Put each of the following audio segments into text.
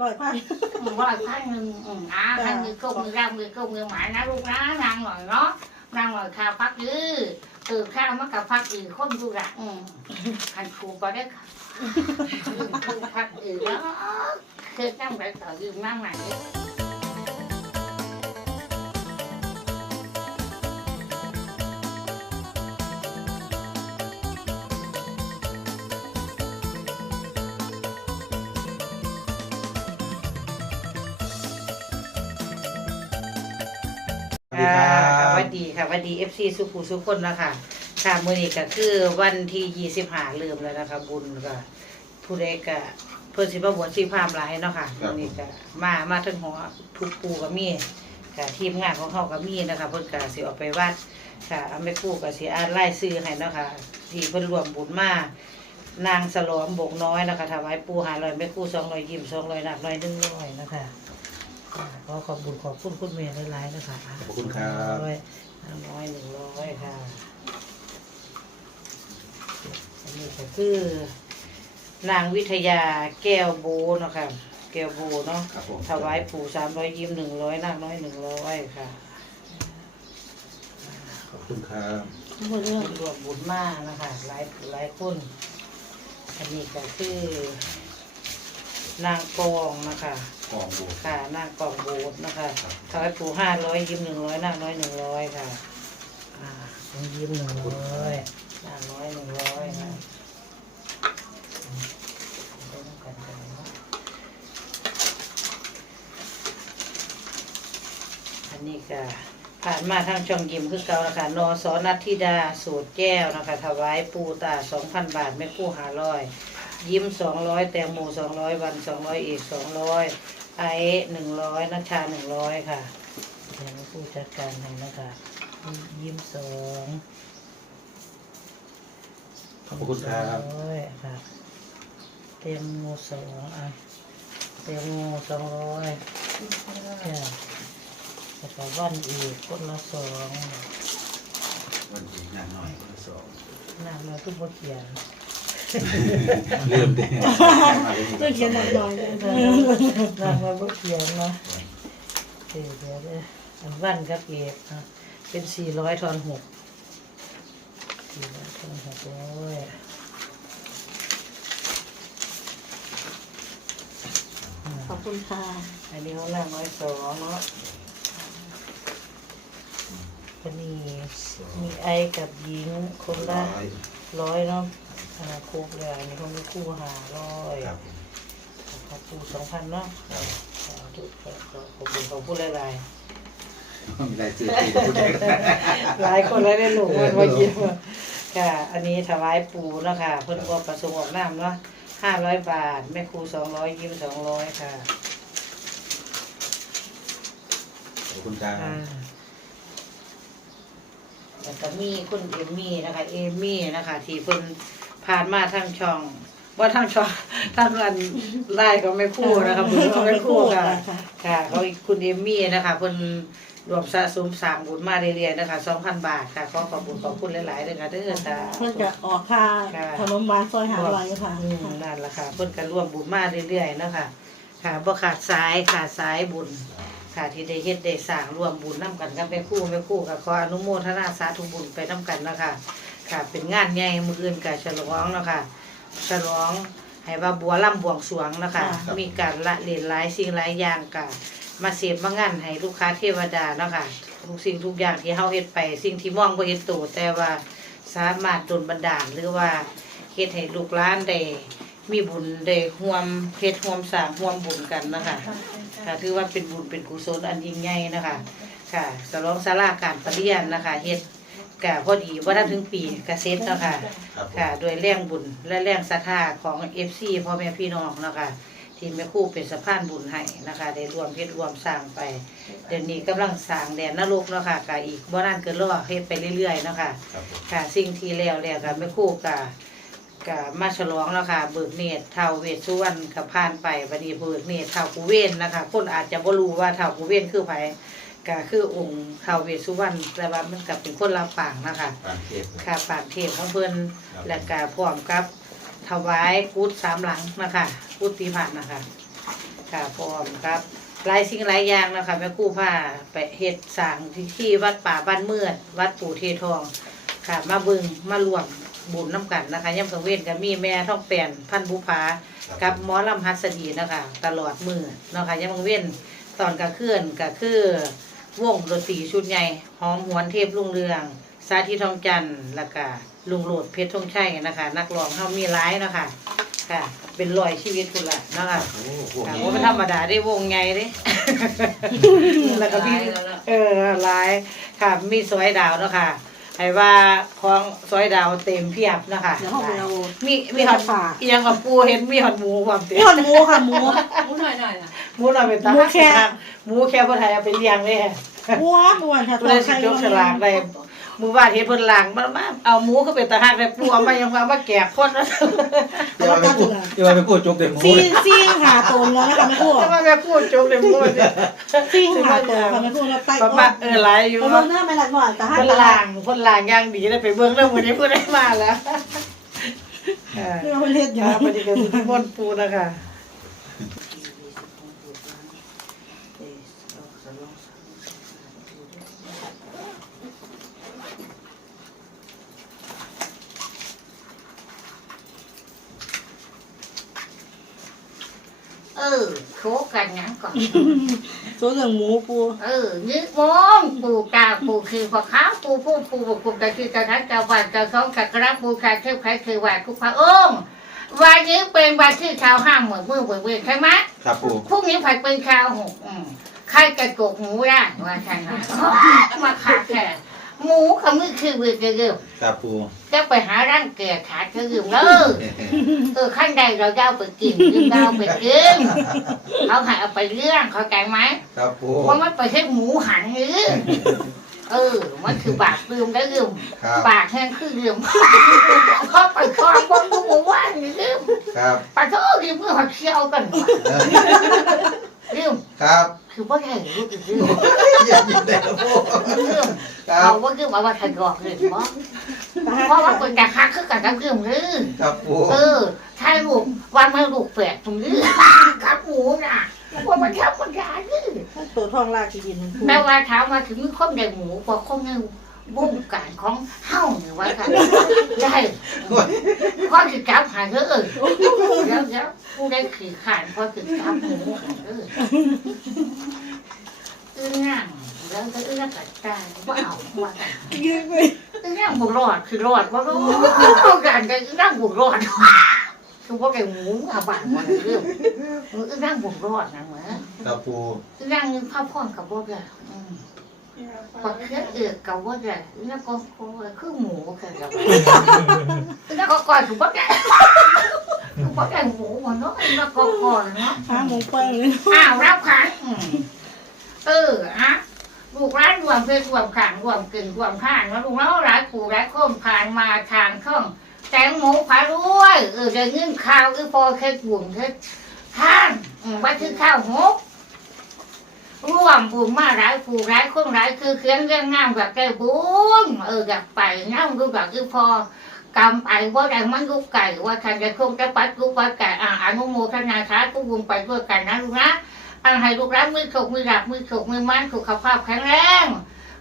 ร้อยพันอืมร้อยพันหนึ่งอืมอ่าให้มือก้มมือร่างมือก้มมือหมายนะลูกนะนางหน่อยเนาะนางหน่อยข้าวพักยื้อตื่นข้าวมากับพักอื่นคนดูละอืมขันครูก็ได้ค่ะครูพักอื่นแล้วคือนั่งไปต่อยืมนั่งไหน ค่ะสวัสดีเอฟซีสุขุสุขคนนะคะค่ะมื้อนี้ก็คือวันที่ยี่สิบห้าเริ่มแล้วนะคะ บุญก็ผู้ใดก็เพิ่นสิมาบวชชีพรามหลายเนาะค่ะมื้อนี้ก็มามาถึงหอทุกปูก็มีค่ะทีมงานของเขาก็มีนะคะเพิ่นก็สิเอาไปวัดค่ะเอาไปคู่ก็สิอ่านรายชื่อให้เนาะค่ะที่เพิ่นรวมบุญมานางสลอมบกน้อยนะคะถวายปู500แม่ครู่200ยิ้ม200หนัก100 100นะคะค่ะขอขอบคุณขอบคุณคุณแม่หลายๆนะคะขอบคุณครับร้อย ห้าร้อยหนึ่งร้อยค่ะ อันนี้ก็คือ นางวิทยาแก้วโบเนาะค่ะ แก้วโบเนาะ ครับผมถวายปู่สามร้อยยิ้มหนึ่งร้อยนางน้อยหนึ่งร้อยค่ะขอบคุณครับหมดเรื่องรวมบุญมากนะคะ หลายหลายคน อันนี้ก็คือ นางกองนะคะ กองดูค่ะนางกองโบสนะคะถวายปู่ห้าร้อยยิ้มหนึ่งร้อยนางน้อยหนึ่งร้อยค่ะอ่าต้องยิ้มหนึ่งร้อยนางน้อยหนึ่งร้อยค่ะอืมได้ต้องการกันเนาะอันนี้ก็ผ่านมาทางช่องยิ้มคือเก่านะคะนอสอนัทธิดาสูตรแก้วนะคะถวายปูตาสองพันบาทแม่คู่หาร้อยยิ้มสองร้อยแตงโมสองร้อยวันสองร้อยเอกสองร้อย ไอหนึ่งร้อยนัชชาหนึ่งร้อยค่ะเดี๋ยวผู้จัดการให้นะคะยิ้มสองขอบคุณครับร้อยค่ะแตงโมสองอะแตงโมสองร้อยค่ะแล้วก็วันอีกคนละสองวันนี้งานหน่อยคนละสองนางเราทุกบทเขียน เริ่มเด้ต้องเขียนหน่อยหน่อยนางเราบทเขียนเนาะเดี๋ยวเดี๋ยวเดี๋ยวอันวันกับเอกอะเป็นสี่ร้อยทอนหกสี่ร้อยทอนหกร้อยขอบคุณค่ะอันนี้เขาล่างร้อยสองเนาะอันนี้มีไอกับหญิงคนละร้อยเนาะ นนั้นครบเลยอันนี้เขามีคู่หาร้อยครับขอบคู่สองพันเนาะครับสาธุครับขอบคุณเขาพูดหลายมีรายชื่อที่พูดได้ๆหลายคนแล้วได้หลูกมันมายิ้มค่ะ อันนี้ถวายปูเนาะค่ะเพิ่นก็ประสงค์ออกน้ำเนาะห้าร้อยบาท แม่ครูสองร้อยยิ้มสองร้อยค่ะขอบคุณครับอ่าแล้วก็มีคุณเอมมี่นะคะ เอมมี่นะคะ ที่เพิ่น ผ่านมาทางช่องว่าทางช่องทางอันไล่ก็ไม่คู่นะคะเพิ่นก็ไม่คู่ค่ะ ค่ะเขาคุณเอมมี่นะคะเพิ่นรวมสะสมสร้างบุญมาเรื่อยๆนะคะ2,000บาทค่ะขอขอบคุณขอบคุณหลายๆด้วยค่ะเด้อค่ะเพื่อนจะออกค่าขนมหวานซอยหาลอยค่ะอืมนั่นล่ะค่ะ เพิ่นก็ร่วมบุญมาเรื่อยๆเนาะค่ะค่ะบ่ขาดสายขาดสายบุญค่ะที่ได้เฮ็ดได้สร้างร่วมบุญนํกันกับแม่ครู่แม่ครู่ก็ขออนุโมทนาสาธุบุญไปนํกันเนาะคะ ค่ะ เป็นงานใหญ่มื้ออื่นก็ฉลองเนาะค่ะฉลองให้ว่าบัวล่ำบวงสรวงเนาะค่ะครับ มีการละเล่นหลายสิ่งหลายอย่างก็มาเสพมางานให้ลูกค้าเทวดาเนาะค่ะทุกสิ่งทุกอย่างที่เฮาเฮ็ดไป สิ่งที่มองบ่เห็นโตแต่ว่าสามารถดลบันดาลหรือว่าเฮ็ดให้ลูกหลานได้มีบุญได้ร่วมเฮ็ดร่วมสร้างร่วมบุญกันเนาะค่ะค่ะถือว่าเป็นบุญเป็นกุศลอันยิ่งใหญ่นะคะ ค่ะสลองสาราการประเรียนนะคะเฮ็ด กะพอดีว่าทันถึงปีกเสร็จแล้วค่ะครับผม ค่ะโดยแรงบุญและแรงศรัทธาของเอฟซีพ่อแม่พี่น้องนะคะที่แม่ครู่เป็นสะพานบุญให้นะคะได้รวมเฮ็ดรวมสร้างไป เดี๋ยวนี้กำลังสร้างแดนนรกเนาะค่ะกะอีกบ่นานเกินรอเฮ็ดไปเรื่อยๆเนาะค่ะ ครับผมค่ะสิ่งที่แล้วแล้วก็แม่ครู่กะกะมาฉลองแล้วค่ะเบิกเนตรเท่าเวสสุวรรณกับผ่านไปบัดนี้เบิกเนตรเท่ากูเวนนะคะคนอาจจะบ่รู้ว่าเท่ากูเวนคือไผ ก็คือองค์เท่าเวสสุวรรณแต่ว่ามันก็เป็นคนละปางนะคะปานเทพค่ะปางเทพของเพิ่นครับและก็พร้อมกับถวายกุดสามหลังนะคะกุดตีผ่านนะคะค่ะพร้อมครับหลายสิ่งหลายอย่างนะคะแม่ครู่ผ้าไปเฮ็ดสร้างที่ที่วัดป่าบ้านเมือดวัดปู่เททอง ค่ะ มาเบึงมารวมบุญน้ำกันนะคะย่ำกังเว้นกับมีแม่ท่องแปลนพันบุภากับหมอลำฮัสดีนะคะ ตลอดมือเนาะคะย่ำกังเว้นตอนกลางคืนก็คือ วงดนตรีชุดใหญ่หอมหวนเทพลุงเรือง สาธิตทองจันทร์แล้วก็ลุงโหลดเพชรทองชัยนะคะ นักร้องเขามีหลายเนาะคะค่ะ เป็นรอยชีวิตคุณละเนาะคะโอ้พวกค่ะนี้ว่าเป็นธรรมดาได้วงไงเด้ แล้วก็มีเออหลายค่ะมีสวยดาวเนาะค่ะ ให้ว่าของสวยดาวเต็มเพียบเนาะค่ะเดี๋ยวห้องไปเอามีมีหอดฝากอีหยังกับปูเห็นมีหอดหมูความเต็มนี่หอนหมูค่ะหมูมุ้หน่อยหน่อยนะหมูเราเป็นตาหมูแค่หมูแค่พ่อไทยเอาไปเลี้ยงเลยว้าม่วนค่ะผู้ใดสิจกฉลากได้ หมูบ้านเฮ็ดเพิ่นล้างมามาเอาหมูก็เป็นตาหักได้ปูเอามายังว่ามาแกะคนแล้วเดี๋ยวไปพูดเดี๋ยวไปพูดจกเต็มหมูซีเลยซีหาตนแล้วนะคะแม่ครูแต่ว่าแม่พูดจกเลยหมูเนี่ยซีหาตนค่ะแม่ครูเราไปประมาณเออหลายอยู่ไปเบิ่งหน้าไม่หลักหน่อยแต่ห้าคนตาล่างคนล่างย่างดีได้ไปเบิ่งเรื่องวันนี้เพิ่นได้มาแล้วเออเรื่องประเทศอย่างค่ะพอดีกับสุธิมนต์ปูนะคะ ออโคกันหยังก่อนส่วนเรื่องหมูปูเออนึกมองปู่กาปู่คือพอข้าวปู่ผู้ปู่บุกปู่กะคือกระทันกะวันกะสองกะกระปู่กะเทพใครคือว่าทุกพระองค์วันนี้เป็นวันที่ชาวห้ามเหมือนมือเบื่อใช่ไหมครับปูพรุ่งนี้ผัดเป็นชาวหกอืมใครกระโกกหมูได้ว่าฉันว่ามาขาดแค่ หมูกับมือคือเบื่อเกินครับปูจะไปหาร่างเกลือขาดเกินเลยเออขั้นใดเราจะเอาไปกินหรือเราเอาไปกินเขาใหายเอาไปเลี้ยงเข้าใจไหมครับปูเพราะมันไปให้หมูหันหรือเออ มันคือบาดลืมได้ลืมครับบาดแห้งคือลืมเพราะไปคลองบนหมูว่านนี่ลืมครับไปโทษลืมเมื่อเขาเชี่ยวกันว่ะลืมครับ คือว่าไงรู้สึกลืมอย่าหยิบได้ครับปูลืมครัเอาบว่าลืมเอาว่าทะกอกเลยเพราะเพราะว่าเป็นการคักคือการลืมลืมครับปูเออถ้าลูกวันมาลูกแฝดตรงนี้กับหมูน่ะว่ามันทับมันยาดื้อตัวทองลากที่ดินปูแม่ว่าถามมาถึงคนได้หมูกว่าคนนึง บุ้งการของเฮ้าเนี่ยว่ากันได้พ่อคือจับหายเถอะเออเดี๋ยวเดี๋ยวผู้ได้ขี่ขานพ่อคือจับหมูหายเอออึ้งนั่งแล้วก็อึ้งนั่งกัดตายว่าเอาว่ากันยืนไปอึ้งนั่งบุรอดคือรอดว่ารู้ต้องการกันอึ้งนั่งบุรอดคือพวกไอ้หมูอาบังมันเรื่องมึงนั่งบุกรอดนะเหมือนครับปูนั่งนึงข้าวพ่อนกับพวกอะ ปักเลือดเอือกกับพวกอะแล้วก็คือหมูแค่กับแล้วก็ก่อนถูกพวกอะพวกไอ้หมูหมันเนาะแล้วก็ก่อนเนาะหาหมูไปเลอ้าวรับขันเออฮะลูกร้านรวมเพื่อรวมขันรวมกึ่งรวมข้านแล้วลุงเล่าร้านปู่ร้านข้มผ่านมาทางช่องแตงหมูพารวยเออจะยื่อนข้าวคือพอแค่บุญแค่ท่านอืมว่าคือข้าวหก ร่วมบุญมาหลายปู่ร้ายคนร้ายคือเครื่องเรื่องงามแบบได้บุญเอออยากไปงามก็แบบคือพอกำไอ้ว่าแรงมันลูกไก่ว่าทันจะคงจะปัดลูกปัดไก่อ่าอนุโมทนาสาธุบุญไปด้วยกันนะลูกนะอันให้ลูกรักมือถกมือหลับมือถกมือมันสุขภาพแข็งแรง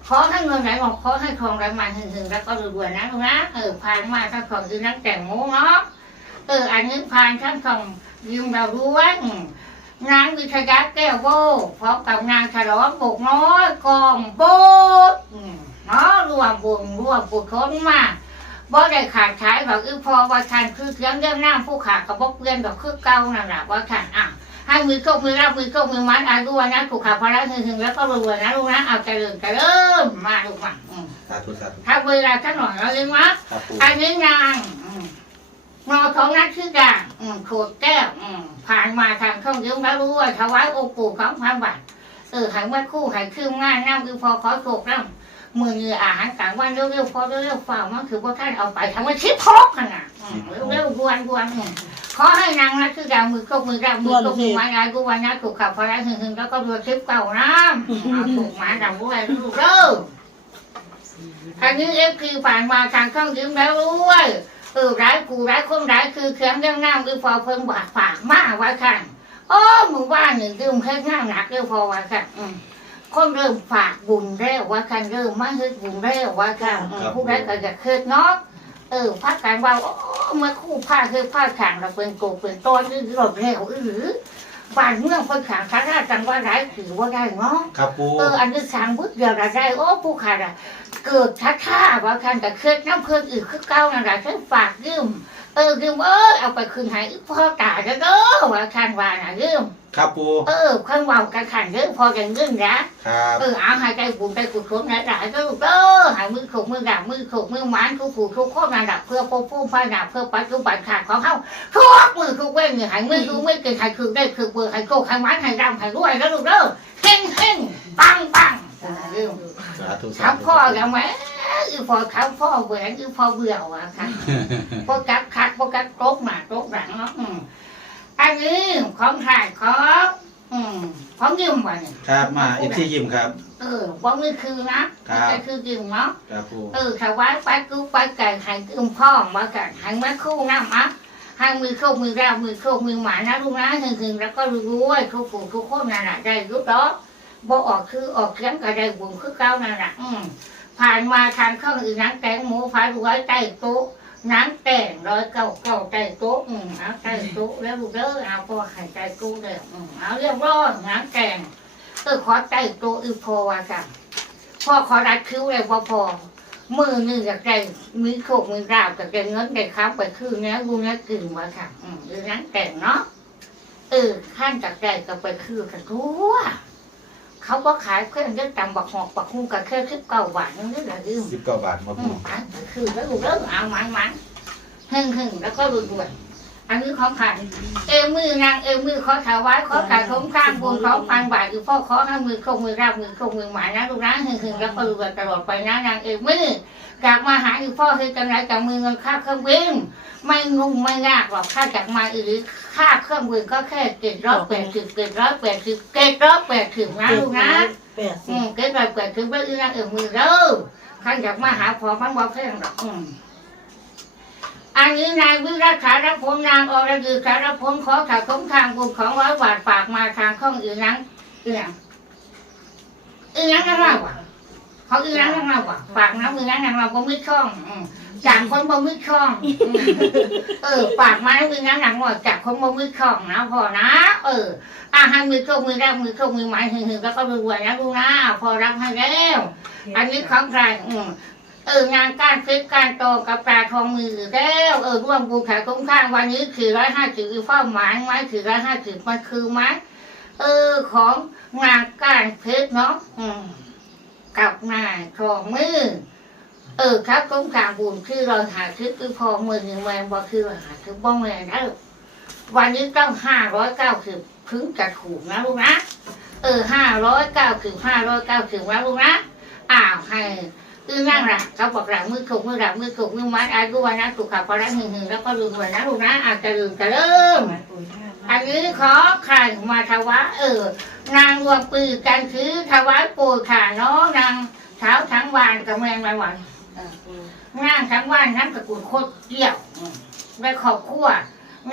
ขอให้เงินไหลออกขอให้ทองไหลมาหึงๆแล้วก็รวยๆนะลูกนะเออผ่านมาทั้งของคือนักแต่งโมเนาะเอออันนี้ผ่านทั้งของยืมเราด้วย อืมนางวิทยาแก้วโบพร้อมกับนางฉลองบกน้อยกองโบดอืมเนาะรวมบุญรวมบุญทนมาบ่ได้ขาดขายหรอกอือพอว่าทานคือเสียงเรื่องหน้าผู้ขาดกับบ่เปลี่ยนดอกคือเก่านั่นแหละว่าทานอะให้มือโชคมือรับมือโชคมือมัดอายุวันนะถูกขับพระหึงหึงแล้วก็รวยๆนะลูกนะเอาเจริญเจริญมาลูกมาอืมสาธุสาธุถ้าเวลาท่านหน่อยเราเลยมั้ครับปูอันนี้นางอืม นอของนักชื่อดังอืมโขดแก้วอืมผ่านมาทางช่องยืมแล้วรู้ว่าถวายองค์ปู่ของพันบาทเออหันว่าคู่หันคืมงานนั่งคือพอขอโชคนั่งมือเงืออาหารกลางวันเร็วๆพอเร็วๆฝ่ามันคือว่าท่านเอาไปทำให้ชิบพกขนาดอืมเร็วๆบวนบวนอืมขอให้นางนักชื่อดังมือโชคมือรับมือโชคมือมัดอายุวันนะถูกขับพระหึงหึงแล้วก็รวยคลิปเก่าน้ำอืมเอาถูกหมาดำด้วยลูกเด้ออันนี้เอฟคือผ่านมาทางช่องยืมแล้วด้วย เออร้ายกูร้ายคนร้ายคือเครื่องเรื่องน้ำคือพอเพิ่งบาดปากมากไว้ค่ะโอ้หมู่บ้านหนึ่งดื่มแค่ง่ายหนักเรื่องพอว่าค่ะอืมคนเริ่มฝากบุญแล้วว่ากันเริ่มมาเฮ็ดบุญแล้วว่าค่ะอืมผู้ใดก็จะเคิดเนาะเออพักกันว่าโอ้เมื่อคู่ผ้าคือผ้าขางเราเป็นโกเป็นต้นนี่เราแล้วหรือบ้านเมืองคนขางข้าราชจังว่าได้ถือว่าได้เนาะครับปูเอออันนี้สร้างบุญเดียวเราได้โอ้ผู้ขาดอะ เกิดท่าท่าว่าคันแต่เคลื่อนน้ำเคลื่อนอื่นคือเก้านั่นแหละฉันฝากยืมเออยืมเออเอาไปคืนให้อีพ่อตาจะเด้อว่าคันว่าน่ะยืมครับปูเออคันว่ากันขันเด้อพอกันเงินนะครับเออเอาให้ใจบุญใจกุศลหลายๆก็ลูกเด้อให้มือขกมือดับมือขกมือหมานทุกผู้ทุกคนนั่นแหละเพื่อปกป้องพระดับเพื่อปัจจุบันขาดของเขาทุกมือทุกเว้นเนี่ยให้มือทุกเว้นเกิดให้คือได้คือเบอร์ให้โกให้หมานให้ดำให้รวยแล้วลูกเด้อเฮงเฮงปังปัง อ่ายืมสาธุสาเขาธุพ่อแล้วไหมอือพอเขาพ่อแหวนอือพอเบื่อว่ะค่ะพวกกัดคัดพวกกัดโต๊ะหนาโต๊ะหลังเนาะอืมอันนี้ของถ่ายของอืมของยืมว่ะเนี่ย ครับมาเอฟซียิมครับ เออว่ามือคือนะครับ แต่คือยืมเนาะ ครับปูเออถวายไปกูไปไก่หันยืมพ่อมากันหันมาคู่น้ำอะหันมือโคกมือรามือโคกมือหมานะลูกนะหึงหึงแล้วก็รู้ว่าทุกผู้ทุกคนนั่นแหละได้รู้ดอก บ่ออกคือออกเสียงก็ได้บุญคือเก้านั่นแหละอืมผ่านมาทางข้างอื่นนังแตงหมูพาร้อยใต้โต๊ะนังแต่งร้อยเก้าเก้าใต้โต๊ะอืมเอาใต้โต๊ะแล้วลูกเด้อเอาพอใหายใจกูเด้ออืมเอาเรียบร้อยนังแต่งเออขอใต้โต๊ะอือพอว่ากันพ่อขอรัดคิ้วเลยพอพอมือหนึ่งจากใจมือโขกมือราบจากใจเงินได้ค้ำไปคือเนี้ยกูเนี้ยกึ่งว่าค่ะอืมหรือนังแต่งเนาะเออขั้นจากใจก็ไปคือกันทั่ว เขาก็ขายเครื่องยึดตำบักหอกบักหุ้งกับเครื่องคิบเก่าบาทนึงนี่แหละยืมสิบเก้าบาทมาอืปูมอันนั้นคือแล้วลูกเริ่มเอามันมันหึ่งหึ่งแล้วก็รวยรวย อันนี้ของขันเอวมือนางเอวมือขอถาวายขอถาทงข้างบนของฟังบ่าทคือพ่อขอให้มือคงมือราบมือคงมือหมายนะลูกนะหึงหึงแล้วก็รวยตลอดไปนะนางเอวมือกลับมาหาคือพ่อคือจังไรจากมือเงินค่าเครื่องบินไม่งงไม่ยากหรอกค่าจากมาอีกค่าเครื่องบินก็แค่เจ็ดร้อยแปดสิบเจ็ดร้อยแปดสิบเจ็ดร้อยแปดสิบนะลูกนะแปดอืสิบมเกิดแบบเกิดถึงว่าอีนั่งเออมือเด้อข้างอยากมาหาพ่อมันบอกเพียงหรอกอืม อันนี้นายวิรัชสารพงนางอรดีสารพงขอถ่ายคุ้มทางบุญของร้อยบาทฝากมาทางข้องอีนังอีนังอีนังนั่งเล่าอะเขาอีนังนั่งเล่าอะฝากน้ำอีนังนั่งเล่าบ่มีช่องจากคนบ่มีช่องเออฝากมาอีนังนั่งว่าจากคนบ่มีช่องนะพอนะ เอออาหารมือโชคมือแรกมือโชคมือไม้หึงหึงแล้วก็รวยนะลูกนะพอรับให้แล้วอันนี้ของใครอืม เอองานการฟิกการโตกับปลาทองมือแล้วเออร่วมบูชาคุ้มค่างวันนี้คือร้อยห้าสิบเฝ้าหมายไม้คือร้อยห้าสิบมันคือไม้เออของงานการฟิกเนาะกับนายทองมือเออครับคุ้มค่างบุญคือเราหาคือคือพอมือหนึ่งแมงบ่คือหาคือบ้องแมงนะลูกวันนี้ต้องห้าร้อยเก้าสิบถึงจะถูกนะลูกนะเออห้าร้อยเก้าสิบห้าร้อยเก้าสิบนะลูกนะอ้าวให้ คือนั่งละเขาบอกหลังมือขกมือหลังมือขกมือมัดอายุวันนะสุขภาพหึงหึงแล้วก็ลืมวันนะลูกนะอาจจะลืมจะเริ่มอันนี้ขอใครมาถวายเออ นางรวมปืนกันคือถวายปูขาเนาะนางเช้าทั้งวันกับแมงวันวันนางทั้งวันทั้งตระกูลโคตรเกี่ยวอืมและครอบครัว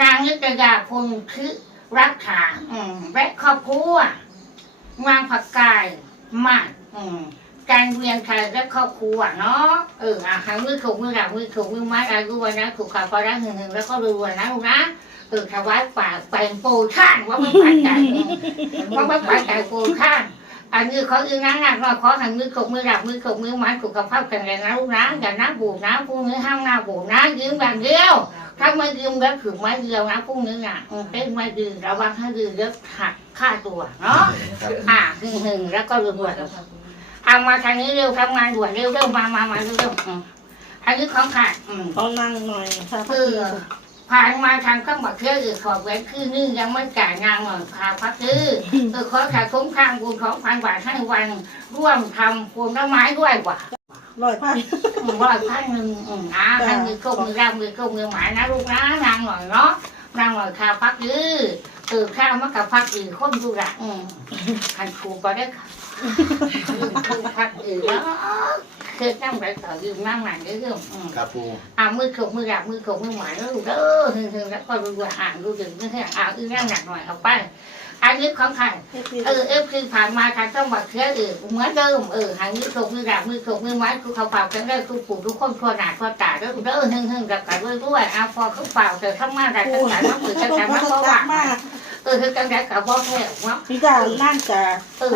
นางนิตยาพงคือรักษาอืมและครอบครัวนางผักกายมากอืม การเรียนไทยและครอบครัวเนาะเอออะหามือถูกมือหลับมือถูกมือไม้อายุวันนะถูกข่าวพอได้หึงหนึ่งแล้วก็รวยนะลูกนะเออถวายปากเป็นปูท่านว่าไม่ปัดใจว่าไม่ปัดใจปูท่านอันนี้เขาอีนั่งนักเราขอหันมือถูกมือหลับมือถูกมือไม้ถูกกระเพราแข็งแรงนะลูกนะอย่านับบูดนะพรุ่งนี้ห้ามหน้าบูดนะยืมอย่างเดียวถ้าไม่ยืมแล้วถึงไม่เดียวนะพรุ่งนี้อะเป็นไม่ยืมระวังให้ยืมแล้วหักค่าตัวเนาะอะหึงหึงแล้วก็รวยๆ เอามาทางนี้เร็วทำงานด่วนเร็วเร็วมามามาเร็วเร็วอืมอันนี้ของขาดอืม เขานั่งหน่อยค่ะเออผ่านมาทางเครื่องบักเทืออื่นขอบแหวนคือนี่ยังไม่จ่ายงานหน่อยพาพักคือเออขอถ่ายคุ้มข้างบุญของพันบาทให้วัน ร่วมทำภูมิไม้ด้วยว่าร้อยพัน ร้อยพันหนึ่งอืมอ่าทางมือโกมือร่างมือโกมือหมายนะลูกนะนางหน่อยเนาะนางหน่อยคาพักคือเออข้าวมันกับพักอื่นคนดูละอืมขันครูก็ได้ค่ะ พักอื่นแล้วคือนั่งไปต่อยืมนั่งหนังเรื่องอืมครับปูอ่ามือขกมือหลับมือขกมือหมายแล้วลูกเด้อถึงถึงแล้วก็รู้ว่าอ่านรู้ถึงนี่แค่อ่านอีนั่งหนักหน่อยเอาไปอันนี้ของใครเออเอฟคือผ่านมาทางจังหวัดเชียงอื่นเหมือนเดิมเออหางมือถกมือดับมือถกมือไม้คือเขาเป่ากันได้ทุกปู่ทุกคนทั่วหน้าทั่วตาเด้อเด้อหึ่งหึ่งกับกันด้วยด้วยเอาพอเขาเป่าแต่ทำงานแต่ทั้งหลายมันคือกันแต่มันก็ว่ามาก เออคือกันแต่กับบ่แพ้วะนี่จ้านั่งจ้า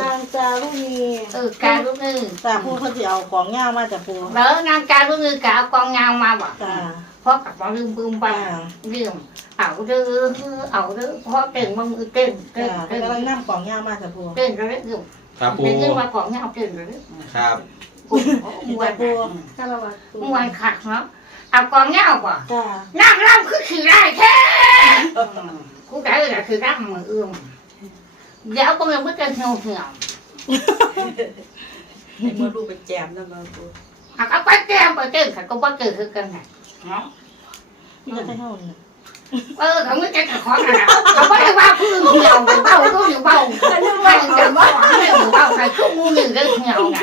นั่งจ้าลูกนี้เออการลูกมือจ้าผู้เพิ่นสิเอาของย่ามาจากปูแล้วนางการลูกมือกับเอากองยาวมาบ่จ้าเพราะกับบ่ลืมบึมบ้าลืมเอาเด้อเอาเด้อเพราะเก่งมันมือเก่งเก่งจ้าเก่งกำลังนำของย่ามาจากปูเก่งก็ได้ลืมครับปูเป็นเรื่องว่าของยาวเก่งเลยครับมวนปูคารวะปูมวนขัดเนาะเอากองเงาป่ะจ้านั่งร่ำคือขี่ได้แท้ กูได้เลยคือร่ำมืออื้มเดี๋ยวพวกเราไม่จะเหี่ยวเหี่ยวให้มาลูกไปแจมนะมาปูหากเอาไปแก้มไปเต้นขัดก็ว่าเกิดคือกันไงเนาะนี่จะให้เฮานี่เออเขาไม่จะขอกันนะเขาไม่ได้ว่าพื้นเหี่ยวไปเบาก็อยู่เบาใครจะว่าไม่อยู่เบาใครชั่วโมงหนึ่งก็เหี่ยวไง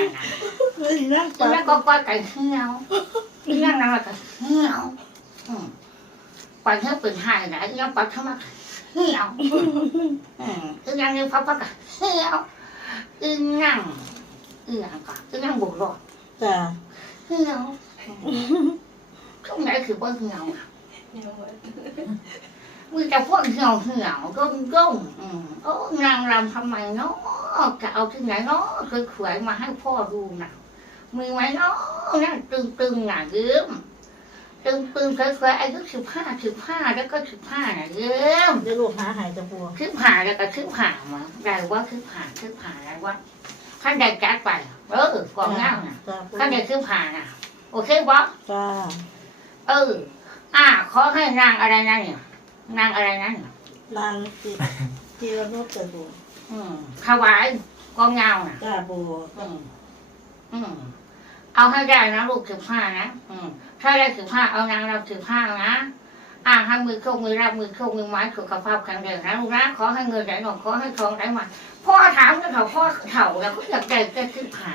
เฮ้ยนั่งตอนจ้าแรกก็ว่ากันเหี่ยวอีนั่งนั่งแล้วก็เหี่ยวอืมปันเหี่ยวเป็นหายนะยังปันเข้ามา เหี่ยวอืมคือยังนี่พับพักเฮียวอึงนั่งอึงนั่งก่อนอึงนั่งบุกรอดจ้าเฮียวช่วงไหนคือว่าเฮียวอะมือจะพวกเหี่ยวเหี่ยวก้มก้มอืมโอ้นางรำทำไมเนาะจะเอาที่ไหนเนาะคือขวยมาให้พ่อดูนะมือไหมเนาะนั่งตึงตึงหนาเยิ้ม ตึงตึงเคยเคยอายุสิบห้าสิบห้าแล้วก็สิบห้าน่ะเยิ้มเดี๋ยวลูกหาหายจากปูคืบผ่าแล้วก็คืบผ่ามาได้ว่าคืบผ่าคืบผ่าได้ว่าขั้นใดจัดไปเออกองเงาน่ะจ้าปูขั้นใดคืบผ่าน่ะ โอเคบ่จ้าเอออ่าขอให้นางอะไรนั่นเนี่ยนางอะไรนั่นเนี่ยนางจิจีรนุชจ้าปูอืมถวายกองเงาน่ะจ้าปูอืมอืมเอาให้ได้นะลูกสิบห้านะอืม ถ้าได้สิบห้าเอานางรับสิบห้านะอ่าให้มือเข้ามือรับมือเข้ามือไม้สุขภาพแข็งแรงนะลูกนะขอให้เงินไหลหนองขอให้ทองไหลมาพ่อถามกันเขาพ่อเถ่าแล้วก็อยากได้ก็สิบห้า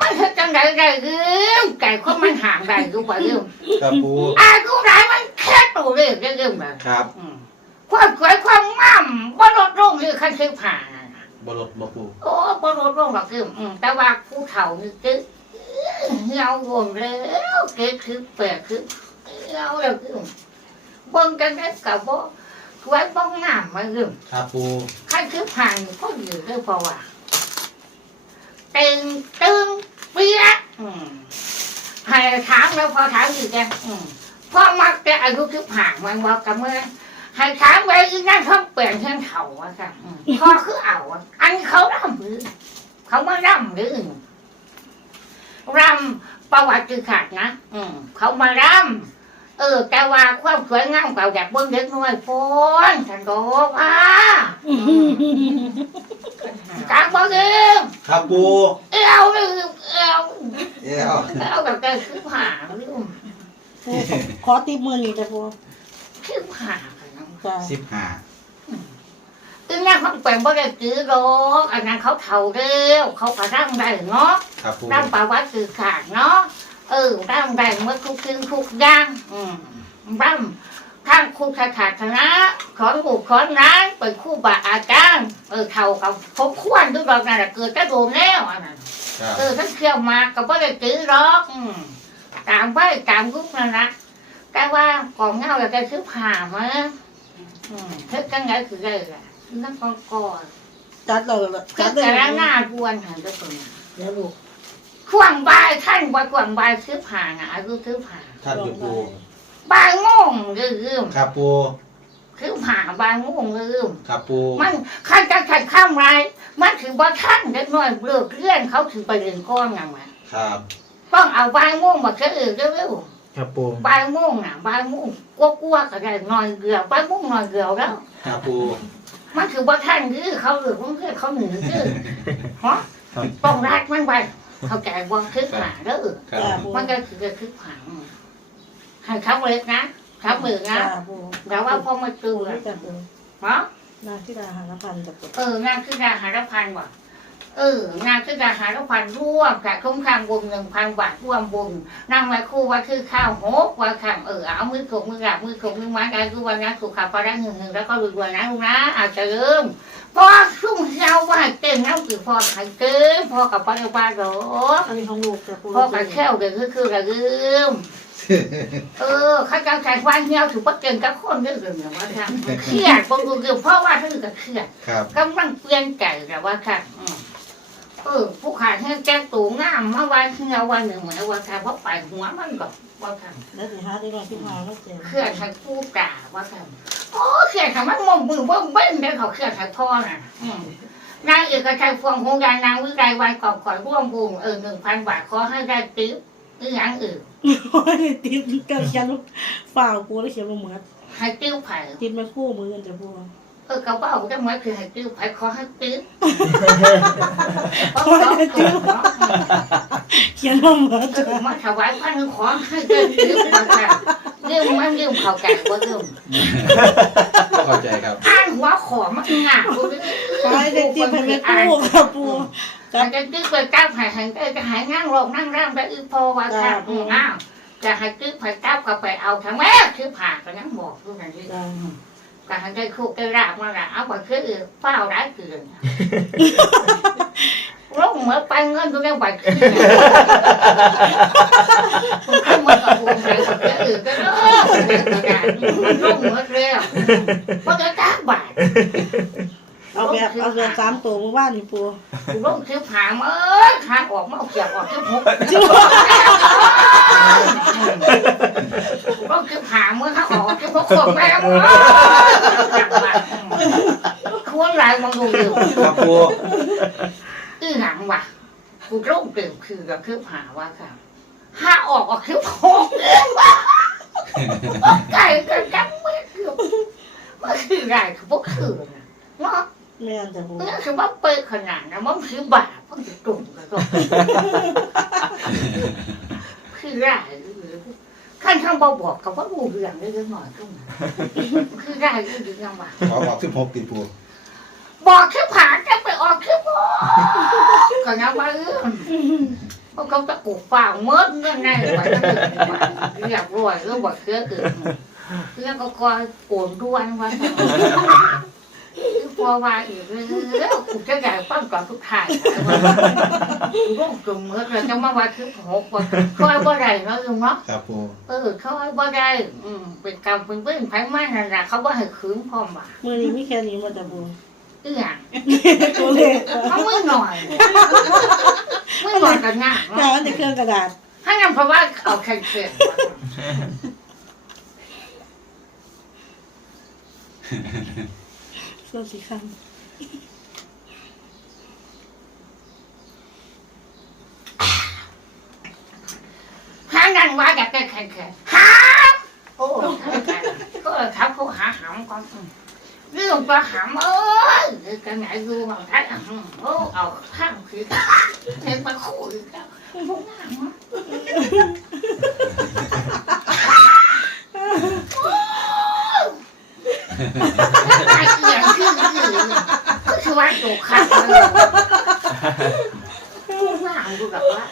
มันคือจังไดได้เรื่องไก่คนมันห่างได้รู้ป่ะเรื่องครับปูอายุไหนมันแค่ตัวเรื่องเรื่องแบบครับอืมความสวยความงามว่าลดลงหรือคันสิบห้าน่ะบรดบ่ปูโอ้ปรดร่วงหรอกคืออืมแต่ว่าผู้เฒ่านี่คือ เหี่ยววงแล้วเกิดคือแปลกคือเหี่ยวแล้วคือเบิ่งกันได้กับบ่ไว้บ้องงามมาคือครับปูขั้นคือผ่านก็อยู่เรื่องเพราะว่าตึงตึงเปียกอืมให้ถามแล้วพอถามอยู่แกอืมพ่อมักจะอายุคือผ่านมันบอกกับเมื่อให้ถามไว้อีนั่นเขาเปลี่ยนเช่นเขาอะค่ะอืมพ่อคือเอาอะอันเขาร่ำหรือเขามาร่ำหรือ ร่ำประวัติคือขาดนะอืมเขามาร่ำเออ แต่ว่าความสวยงามเก่าจากเบิ้งเด็กน้อยโฟนฉันก็ว่าอืมกลางบ่ลืมครับปูเอวลืมเอวเอ้วเอวกับแกคือผ่าลืมปูขอตีมือนี่จ้าปูคือผ่ากันนะจ้าสิบห้า อึ้งนั่นเขาเป็นบ่ได้จื้อหรอกอันนั้นเขาเฒ่าเร็วเขาก็ร่ำได้เนาะครับปูร่ำประวัติคือขาดเนาะเออร่ำแบ่งเมื่อทุกสิ่งทุกอย่างอืมร่ำทางครูศาสนาขอนบุกขอนร้านเป็นครู่บาอาจารย์เออเท่ากับพบควรทุกดอกนั่นแหละเกิดจะโดนแล้วอันนั้นครับเออท่านเขี่ยวหมากก็บ่ได้จื้อหรอกอืมตามไปตามกุ๊กนั่นนะแต่ว่ากองเงาอยากได้ซื้อผ่ามาอืมเท่ากันไงคือไงล่ะ นั่นกองกอดจัดเราคืจัอดเลยแต่ละหน้าบวนหันไปตรงนั้นเดี๋ยวลูกขวางบายท่านบ่ขวางบายซื้อผ่าน่ะอายุซื้อผ่าท่านอยู่ปูบายโง่งลืมครับปูซื้อผ่าบายโง่งลืม ครับปูมันขั้นจะขัดข้ามไรมันถือว่าท่านเล็กน้อยเลือกเลื่อนเขาถือไปเรียนก้อนอย่างไรครับต้องเอาบายโง่งมาเชื่อเร็วครับปูๆบายโง่งน่ะบายโง่งกลัวกลัวๆก็ได้หน่อยเกลือบายโง่งหน่อยเกลือแล้ว ครับปู มันถือว่าท่านคือเขาหรือว่าเพื่อนเขาหนีคือฮะต้องรักมันไปเขาใจว่าคือผ่าเด้อครับจ้าปูมันก็คือคือผังให้เขาเล็กนะให้ครับมือนะจ้าปูแล้วว่าพ่อมาปูตูนี่นะจ้าปูเนาะนาที่ดาหารพันจ้าปูเออนางคือดาหารพันว่ะ เออนางคือดาหารพันร่วมกับคุ้มข้างวงหนึ่งพันบาทร่วมวงนางมาคู่ว่าคือข้าวหกว่าข้างเออเอามือถกมือกราบมือถกมือไม้กันคือวันนั้นถูกขับพอได้หนึ่งหนึ่งแล้วก็รวยๆนะลูกนะอาจจะเริ่มพอชุ่มเช้าว่าเต้นน้ำคือพอใครเต้นพอกับป้าป้าหรออันนี้ของลูกจ้าปูพอกับแค่วเดี๋ยวคือคือระลืมเออข้าเจังใจว่าเงี้ยวถือว่าเก่งกับคนเรื่องเนี่ยว่าทำเครียดบางทีเพราะว่าท่านก็เครียดกำลังเปลี่ยนใจแต่ว่าค่ะอืม เออผู้ขายให้แจ้งตูงามมาวันเงาวันหนึ่งเหมือนว่าค่ะเพราะไปหัวมันก็ว่าค่ะแล้วสิหาได้รอยที่มาแล้วเจ้าเคลื่อนทางผู้กาว่าค่ะโอ้เคลื่อนทางมันมองมือเบิ้งเบิ้งได้เขาเคลื่อนทางพ่อน่ะอืมนางเอกชัยฟวงคงยานนางวิไลวันก่อนก่อนร่วมบุญเออหนึ่งพันบาทขอให้ได้ติ๊บอีหยังอื่นโอ้ยติดกับเขียนลูกฝ่าวปูแล้วเขียนมาเหมือนให้ติ้วไผ่ติดมาคู่มือกันจ้าปู เออกระเป๋าได้ไหมคือให้ติ้วไผ่ขอให้ติ๊บขอให้ติ๊บเขียนมาเหมือนเอจ้าอมาถวายพันขอให้ได้ติ๊บมาค่ะยืมมันยืมเขาแก่ว่ายืมก็เข้าใจครับอ่านหัวขอมันงากูเลยขอให้ได้ติดไปแม่คู่ค่ะปูจะจะติ๊บไปก้าวไผ่หันจะหายนั่งลงนั่งร่างไปอีพอว่าค่ะอืมอ้าวจะให้ติ๊บไผ่ก้าวก็ไปเอาทั้งแม่คือผ่าก็ยังบอกทุกอย่างนี้จ้า การได้คู่กระราบมาละเอาไปคือเฝ้าร้ายเกินลงเหมือนไปเงินตัวนี้ไปคือขึ้นมากับวงใจกับเอื่นก็เลิกลงเหมือนเร็วเพราะจะจ้างบาทเอาแบบเอาแบบสามตัวเมื่อวานนี่ปูลงคือผางเอ้ยขาออกมาเอาเกียบออกคือหก ลงคือผาเมื่อขาออกคือหกคนแม่ควรไรมองดูอยู่ครับปูอื้อหนังว่ะกูร่มเติมคือกับคือผาว่าค่ะห้าออกออกคือหกเองว่ะไก่กันจังไม่คือเมันคือไรคือพวกคือเนาะแม่นจ้าปูเมื่อคือว่าเปิดขนาดนะมันคือบาปมันคือตุ่มกันก็คือไร ขั้นข้างเบาบอกกับว่าดูเรื่องได้หน่อยก็มาคือไรคือดียังว่าขอบอกสิบหกติปูบอกคือผ่านจะไปออกคือบอกก็ยังว่าเออพวกเขาจะปลูกฝ่าเมื่อเงื่อนไงไว้เรียบร้อยเรื่องบอกเครืออื่นเรื่องก็คอยโกนด้วนว่า พอว่าอีกแล้วกูจะใหญ่ปั้มก่อนทุกทายร่วงกลุ่มเมื่อเราจะมาว่าคือหกคนคอยบ่ได้เนาะลุงเนาะครับปูเออคอยบ่ได้อืมเป็นกรรมเป็นเบื้องไผ่มานั่นแหละเขาว่าให้คืนพร้อมว่ามือนี้มีแค่นี้มาจ้าปูเอื้อตัวเล็กเขาไม่หน่อยไม่หน่อยกันง่ายจ้าอันนี้เครื่องกระดาษถ้างั้นเพราะว่าเอาแข่งเขียนมา เสื้อสีขาวถ้างั้นว่าอยากได้แข่งเขียนหาโอ้ก็ครับเขาหาหำก่อนเรื่องปลาหำเอ้ยกันไหนดูมาทัดโอ้เอาข้างคือเห็นมาขู่กแล้วพวกหนั้นมั้งไอ้เหี้ยคือคือคือว่าตัวขาดเลยผู้งามดูกับว่า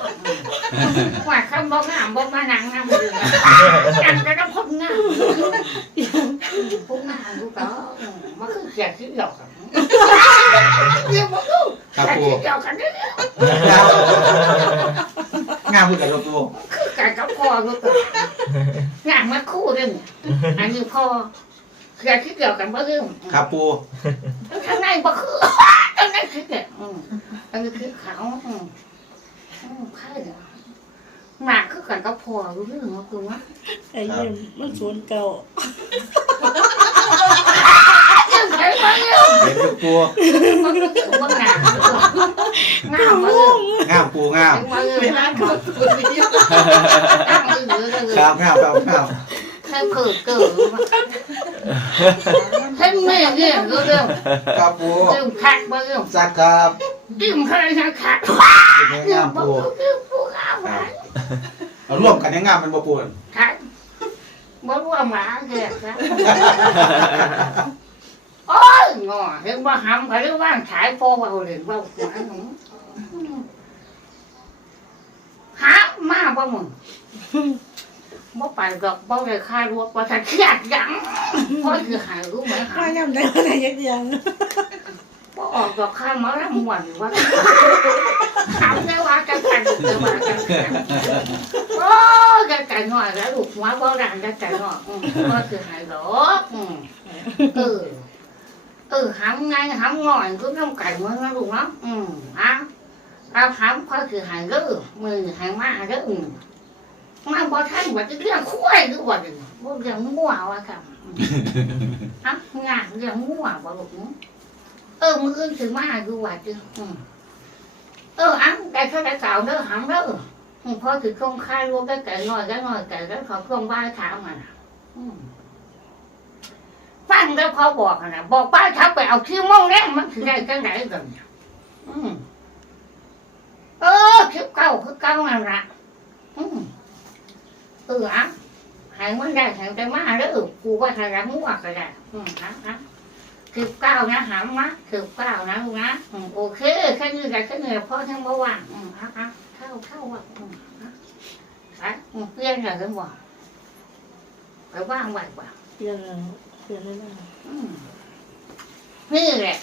ว่าคำบอก งามบอกมานังงามเลยงามจะต้องพบงามผู้งามดูกับมันคือเขียนที่หยอกกันเดียวมาดูครับปูที่ยอกกันนี่งามพูดกับปูคือการกับพ่อดูกับงามมาคู่เรื่องอันนี้พ่อเขียนที่เกี่ยวกันว่าเรื่องครับปู ข้างในบ่คือข้างในคือแบบอืมอันนี้คือขาวอืมอืมใช่เหรอหมา กคือกันก็พอรู้เรื่องว่าคือว่าไอ้เยี่ยมมันสวนเก่ายังไงวะเนี่ยเห็นกับปูมันคือว่าหนามงามมาเลยงามปูงามมาเลยเวลาเขาตัวนี้ตั้งเลยเลยเลยครับงามครับงามแค่เกิดเกิดแค่แม่เนี่ยรู้เรื่องครับปูเรื่องคักมาเรื่องสักครับดิ้มใครจะคักเป็นไงเรื่องงามบ่ปูคือผู้งามคไว้รับ เอาร่วมกันยังงามเป็นบ่ปูนคักบ่รวว่าหมาแกนะโอ้ยงอเห็นว่าหำเขาเรียกว่าฉายโปว่าเห็นว่าหัวหนูหามาบ่มึงบ่ไปดอกบ่ได้ค่ารวว่าถ้าเครียดหยังพ่อคือหายรู้ไหมหาว่าย่ำได้ว่าไหนยักยังบ่ออกดอกข้ามมาแล้วม่วนว่าถามได้ว่าจะกันจะว่าจะกันโอ้ จะกันหน่อยแล้วลูกหัวบ่รังจะกันหน่อยอืมก็คือหายดอกเออเออหำไงหำง่อยก็ต้องไก่เมื่อนะลูกเนาะอืมอะเอาหำก็คือหายเด้อมือหายมาเด้ออืมมาบ่ทันว่าจะเรื่องคุ้ยหรือว่าเนี่ยบ่เรื่องมั่วว่าครับอืมอะงานเรื่องมั่วบ่ลูกเออมืออื่นถึงมาดูว่าจึงอืมเอออันแต่ถ้าได้เก่าวเด้อหังเด้อ พ่อถึงคงค่ายรวมได้ไก่น้อยก็น้อยไก่แล้วเขาคงบ้าถามมันฟังแล้วเขาบอกนะบอกป้าทับไปเอาที่ม่องแรงมันถึงได้จังไหนกันเออคลิปเก่าคือเก่านั่นละอืมเอออะหายมันได้หายได้มาเด้วเออกูว่าทางรักมั่วก็ได้อืมอะอะสิบเก้านะหามนะสิบเก้านะลูกนะอืมโอเคแค่นี้แหละแค่นี้พ่อทั้งเมื่อวานอืมอะอะ เข้าเข้าว่ะอืมอะอะอืมเรียนอะไรกันบ่ไปว่างไว้บ่าเปลี่ยนแล้วเปลี่ยนเลยนะอืมนี่แหละ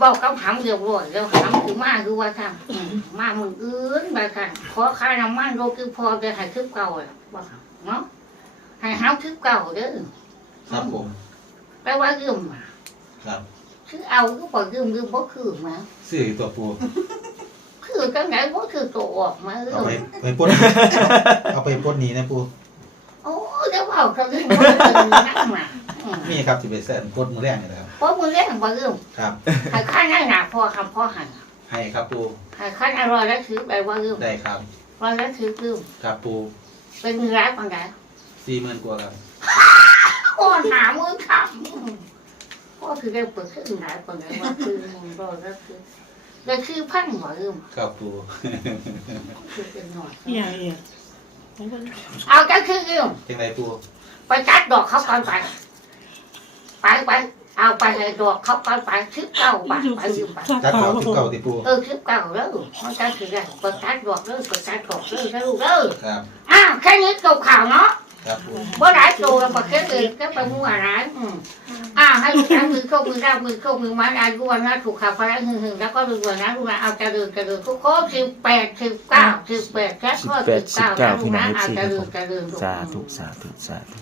บอกคำถามเดียวรวยแล้วถามคือมาคือว่าทำอืมมามึงอื่นไปค่ะขอค่าน้ำมันโลคือพอจะให้คลิปเก่าอะบ่าเนาะให้หาคลิปเก่าเด้อครับผมแปลว่ายืมมาครับ คือเอาก็ปล่อยยืมยืมบ่คือมาซื้อตัวปู คือจังไหนบ่คือตัวออกมาเอเอาอไปไปปล้นเอาไปปล้นหนี้นะปูโอ้เดี๋ยวเอาเขาเรื่องบ่เป็นนักมาอืมมีครับจะไปแสนปล้นมือแรกนี่นะครับ เพราะมึงเรียกบ่ลืมครับให้ข้าหน้าหนาพอคำพ่อหันให้ครับปูให้ข้าอร่อยแล้วถือไปว่าลืมได้ครับว่าแล้วถือลืมครับปูเป็นมือร้ายปานใดสี่หมื่นกว่าครับก่อนหามือทำพ่อคือได้เปิดขึ้นหลายปานใดว่าคือมึงรอแล้วคือ แล้วคือพันบ่ลืมครับปูคือเป็นหน่อยอย่างเงี้ยมันก็เอาก็คือลืมจังไรปูไปจัดดอกเขาก่อนไปไปไปเอาไปให้ดอกเขาก่อนไปชิบเก้าบาทไปยืมไปจัดเก่าทิปเก่าติปูเออชิบเก้าแล้วมันจะถือได้เปิดจัดดอกเลยเปิดจัดดอกเลยนะลูกเด้อครับอ้าวแค่นี้จบข่าวเนาะ ครับปูบ่ได้โตแล้วก็แค่อื่นก็ไปมั่วร้ายอืมอ้าวให้ลูกน้ำมือเข้ามือด้ามือเข้ามือไม้อายุวันนะถูกขับไปแล้วหึงๆแล้วก็ดูวันนะลูกนะเอาจะเดินจะเดินทุกคนสิบแปดสิบเก้าสิบแปดแค่ข้อสิบเก้านะลูกนะเอาจะเดินจะเดินสาธุสาธุสาธุ